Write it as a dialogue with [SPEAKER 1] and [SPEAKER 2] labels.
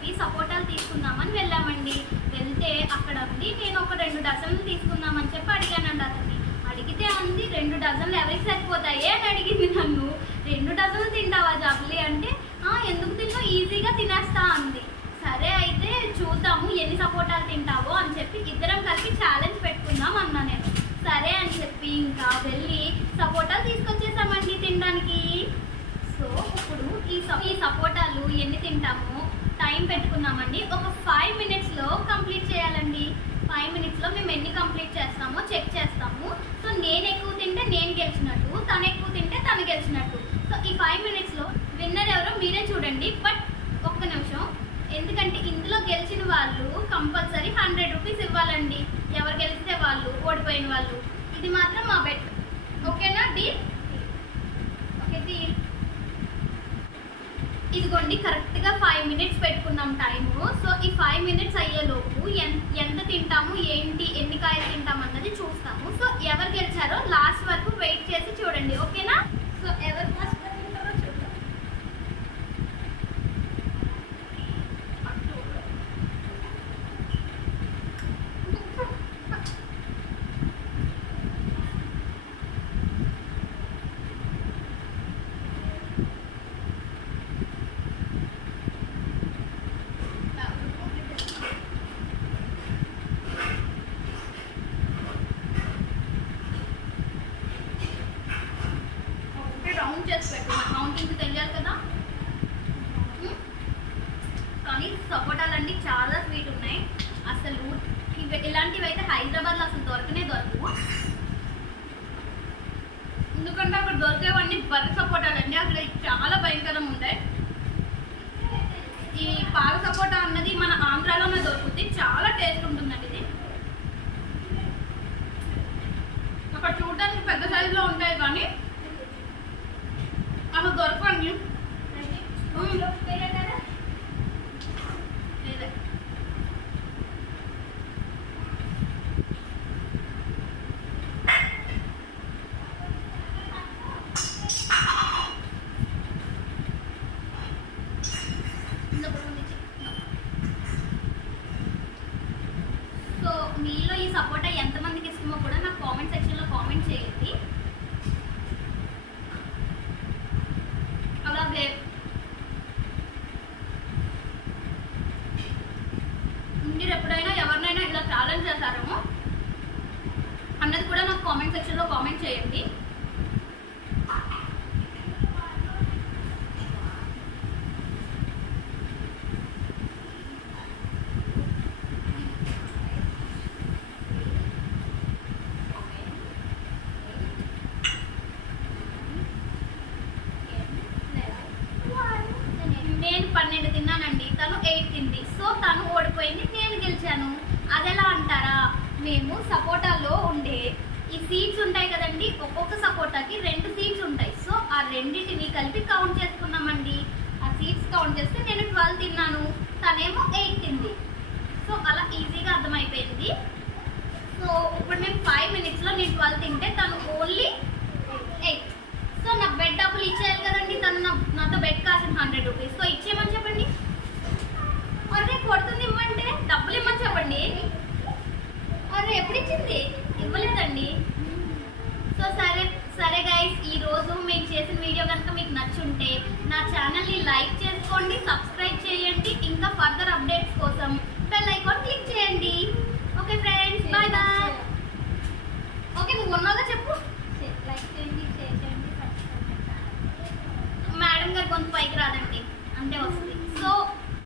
[SPEAKER 1] చెప్పి సపోటాలు తీసుకుందామని వెళ్ళామండి. వెళ్తే అక్కడ ఉంది. నేను ఒక రెండు డజన్లు తీసుకుందామని చెప్పి అడిగానండి అతన్ని. అడిగితే అంది రెండు డజన్లు ఎవరికి సరిపోతాయి? అని అడిగింది నన్ను. రెండు డజన్లు తింటావా జాబులి? అంటే ఎందుకు తిన్నా? ఈజీగా తినేస్తా అంది. సరే అయితే చూద్దాము ఎన్ని సపోటాలు తింటావో అని చెప్పి ఇద్దరం కలిపి ఛాలెంజ్ పెట్టుకుందాం అన్నా నేను. సరే అని చెప్పి ఇంకా వెళ్ళి సపోటాలు తీసుకొచ్చేసామండి తినడానికి సో ఇప్పుడు ఈ స- ఈ సపోటాలు ఎన్ని తింటామో టైం పెట్టుకున్నామండి ఒక ఫైవ్ మినిట్స్లో కంప్లీట్ చేయాలండి. ఫైవ్ మినిట్స్లో మేము ఎన్ని కంప్లీట్ చేస్తామో చెక్ చేస్తాము. సో నేను ఎక్కువ తింటే నేను గెలిచినట్టు తను ఎక్కువ తింటే తను గెలిచినట్టు. సో ఈ ఫైవ్ మినిట్స్లో విన్నర్ ఎవరో మీరే చూడండి. బట్ ఒక్క నిమిషం. ఎందుకంటే ఇందులో గెలిచిన వాళ్ళు కంపల్సరీ హండ్రెడ్ రూపీస్ ఇవ్వాలండి. ఎవరు గెలిస్తే వాళ్ళు ఓడిపోయిన వాళ్ళు. ఇది మాత్రం మా బెట్ ఓకేనా డీల్ ఓకే డీల్ ఇదిగోండి కరెక్ట్గా ఫైవ్ మినిట్స్ పెట్టుకున్నాం టైము సో ఈ ఫైవ్ మినిట్స్ అయ్యేలోపు ఎంత తింటాము ఏంటి ఎన్ని కాయలు తింటాం అన్నది చూస్తాము. సో ఎవరు గెలిచారో లాస్ట్ వరకు వెయిట్ చేసి చూడండి ఓకేనా సో ఎవరు ఫస్ట్ తింటారో చూద్దాం కౌంట్ చేసి పెట్టు కౌంటింగ్ తెలియాలి కదా? కానీ సపోటాలన్నీ చాలా మీలో ఈ సపోటా ఎంతమందికి ఇష్టమో కూడా నాకు కామెంట్ సెక్షన్లో కామెంట్ చేయండి అలాగే మీరు ఎప్పుడైనా ఎవరినైనా ఇలా ఛాలెంజ్ చేశారేమో అన్నది కూడా నాకు కామెంట్ సెక్షన్లో కామెంట్ చేయండి నేను పన్నెండు తిన్నానండి తను ఎయిట్ తింది సో తను ఓడిపోయింది నేను గెలిచాను అదెలా అంటారా మేము సపోటాలో ఉండే ఈ సీడ్స్ ఉంటాయి కదండి ఒక్కొక్క సపోటాకి రెండు సీడ్స్ ఉంటాయి. సో ఆ రెండింటిని కలిపి కౌంట్ చేసుకున్నామండి. ఆ సీడ్స్ కౌంట్ చేస్తే నేను ట్వెల్వ్ తిన్నాను. తనేమో ఎయిట్ తింది. సో అలా ఈజీగా అర్థమైపోయింది సో ఇప్పుడు మేము ఫైవ్ మినిట్స్లో నేను ట్వెల్వ్ తింటే తను ఓన్లీ ఎయిట్ సో నా బెడ్ డబ్బులు ఇచ్చేయాలి కదండి తను నా నాతో బెడ్ కాసిన హండ్రెడ్ రూపీస్ సో ఇచ్చేయమని చెప్పండి అరే కొడుతుంది ఇవ్వంటే డబ్బులు ఇమ్మని చెప్పండి అరే ఎప్పుడు ఇచ్చింది ఇవ్వలేదండి సో సరే సరే గైస్ ఈ రోజు మేము చేసిన వీడియో కనుక మీకు నచ్చుంటే నా ఛానల్ని లైక్ చేసుకోండి సబ్స్క్రైబ్ చేయండి. ఇంకా ఫర్దర్ అప్డేట్స్ కోసం బెల్ ఐకాన్ క్లిక్ చేయండి. Okay friends bye bye okay నువ్వు ఉన్నాగా చెప్పు.
[SPEAKER 2] లైక్ చేయండి చేయండి
[SPEAKER 1] మేడం గారు కొంత పైకి రాదండి. అంతే వస్తుంది.